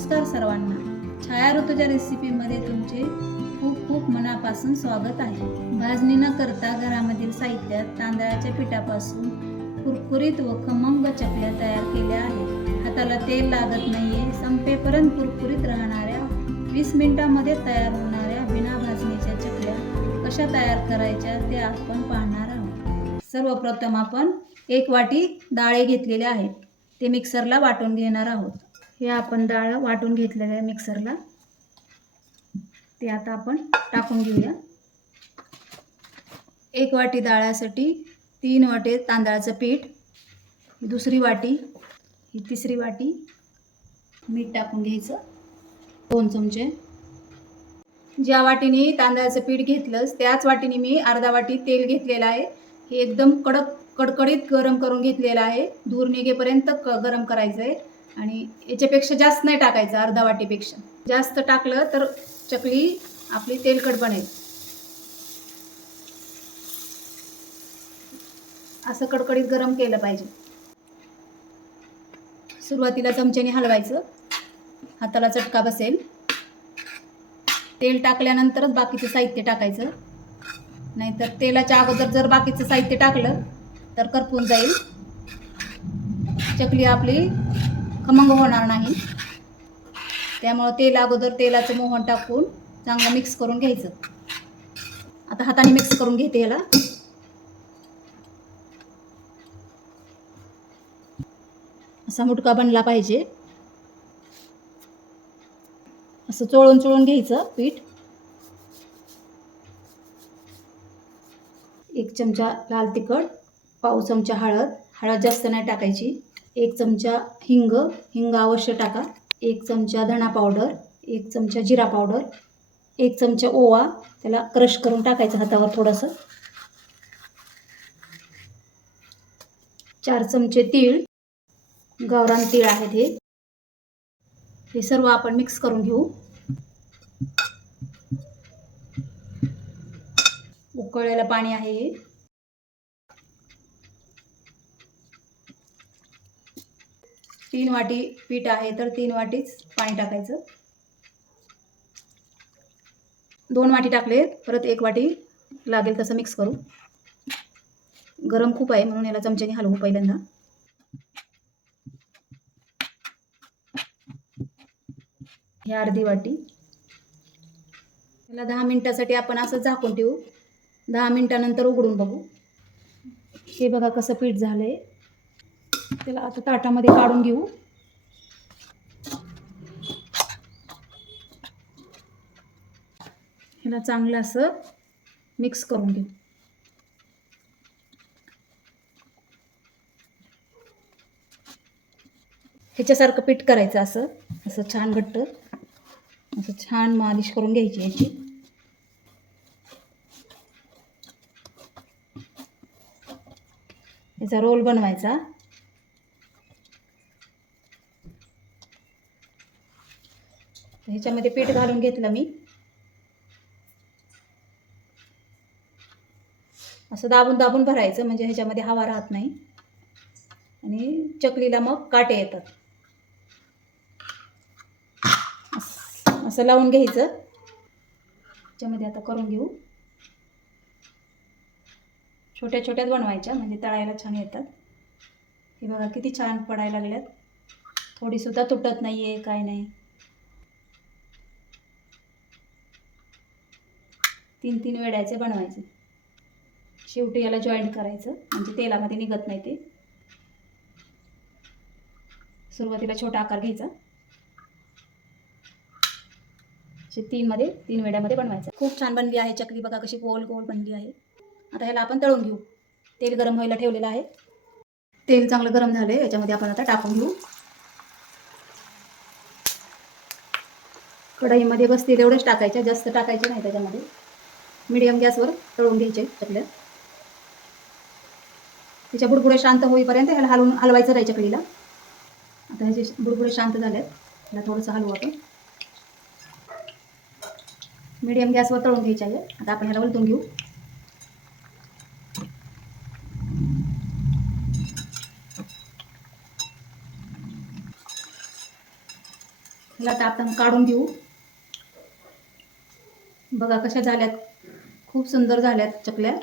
नमस्कार सर्वांना. छाया ऋतूच्या रेसिपीमध्ये तुमचे खूप खूप मनापासून स्वागत आहे. भाजणी न करता घरामधील साहित्यात तांदळाच्या पिठापासून कुरकुरीत व खमंग चकल्या तयार केल्या आहेत. हाताला तेल लागत नाहीये. संपेपर्यंत कुरकुरीत राहणाऱ्या 20 मिनिटांमध्ये तयार होणाऱ्या बिना भाजणीच्या चकल्या कशा तयार करायच्या ते आपण पाहणार आहोत. सर्वप्रथम आपण 1 वाटी डाळ घेतलेल्या आहेत. ते मिक्सरला वाटून घेणार आहोत. हे आपण डाळ वाटून घेतलेलं आहे मिक्सरला. ते आता आपण टाकून घेऊया. 1 वाटी डाळासाठी 3 वाटी तांदळाचं पीठ, दुसरी वाटी, ही तिसरी वाटी मीठ टाकून घ्यायचं 2 चमचे. ज्या वाटीने तांदळाचं पीठ घेतलं त्याच वाटीने मी अर्धा वाटी तेल घेतलेलं आहे. हे एकदम कडकडीत गरम करून घेतलेलं आहे. धूर निघेपर्यंत गरम करायचं आहे आणि याच्यापेक्षा जास्त नाही टाकायचं. अर्धा वाटीपेक्षा जास्त टाकलं तर चकली आपली तेलकट बनेल. असं कडकडीत गरम केलं पाहिजे. सुरुवातीला चमच्याने हलवायचं, हाताला चटका बसेल. तेल टाकल्यानंतरच बाकीचं साहित्य टाकायचं, नाहीतर तेलाच्या अगोदर जर बाकीचं साहित्य टाकलं तर करपून जाईल. चकली आपली खमंग होणार नाही. त्यामुळे तेल अगोदर तेलाचं मोहन टाकून चांगलं मिक्स करून घ्यायचं. आता हाताने मिक्स करून घेते याला. असा मुटका बनला पाहिजे. असं चोळून चोळून घ्यायचं पीठ. 1 चमचा लाल तिखट, पाव चमचा हळद, हळद जास्त नाही टाकायची. 1 चमचा हिंग अवश्य टाका. 1 चमचा धना पावडर, 1 चमचा जिरा पावडर, 1 चमचा ओवा, त्याला क्रश करून टाकायचं हातावर थोडंसं. 4 चमचे तीळ, गावरान तीळ आहेत हे सर्व आपण मिक्स करून घेऊ. उकळलेलं पाणी आहे हे. 3 वाटी पीठ आहे तर 3 वाटीच पाणी टाकायचं. 2 वाटी टाकले, परत 1 वाटी लागेल तसं मिक्स करू. गरम खूप आहे म्हणून याला चमच्याने हलवू पहिल्यांदा. ही अर्धी वाटी. त्याला 10 मिनिटासाठी आपण असं झाकून ठेवू. 10 मिनिटानंतर उघडून बघू. हे बघा कसं पीठ झालंय. त्याला आता ताटामध्ये काढून घेऊ. ह्याला चांगलं असं मिक्स करून घेऊ. ह्याच्यासारखं पीठ करायचं. असं असं छान घट्ट असं छान मालिश करून घ्यायची याची. याचा रोल बनवायचा. ह्याच्यामध्ये पीठ घालून घेतलं मी. असं दाबून दाबून भरायचं म्हणजे ह्याच्यामध्ये हवा राहत नाही आणि चकलीला मग काटे येतात. असं लावून घ्यायचं. ह्याच्यामध्ये आता करून घेऊ. छोट्या छोट्याच बनवायच्या म्हणजे तळायला छान येतात. हे बघा किती छान पडायला लागल्यात. थोडी सुद्धा तुटत नाहीये, काय नाही. 3-3 वेळाचे बनवायचे. शेवटी याला जॉईंट करायचं म्हणजे तेलामध्ये निघत नाही ते. सुरुवातीला छोटा आकार घ्यायचा. 3 वेळामध्ये बनवायचं. खूप छान बनली आहे चकली. बघा कशी गोल गोल बनली आहे. आता ह्याला आपण तळून घेऊ. तेल गरम व्हायला ठेवलेलं आहे. तेल चांगलं गरम झालंय. याच्यामध्ये आपण आता टाकून घेऊ. कढईमध्ये बसतील एवढंच टाकायचं, जास्त टाकायचे नाही त्याच्यामध्ये. मीडियम गॅसवर तळून घ्यायचे चकल्या. त्याच्या बुडबुडे शांत होईपर्यंत ह्याला हलवायचं नाही चकलीला. आता ह्याचे बुडबुडे शांत झालेत. ह्याला थोडंसं हलवू आपण. मीडियम गॅसवर तळून घ्यायचे आहे. आता आपण ह्याला उलटून घेऊ. ह्याला आता आपण काढून घेऊ. बघा कशा झाल्यात, खूप सुंदर झाल्यात चकल्या.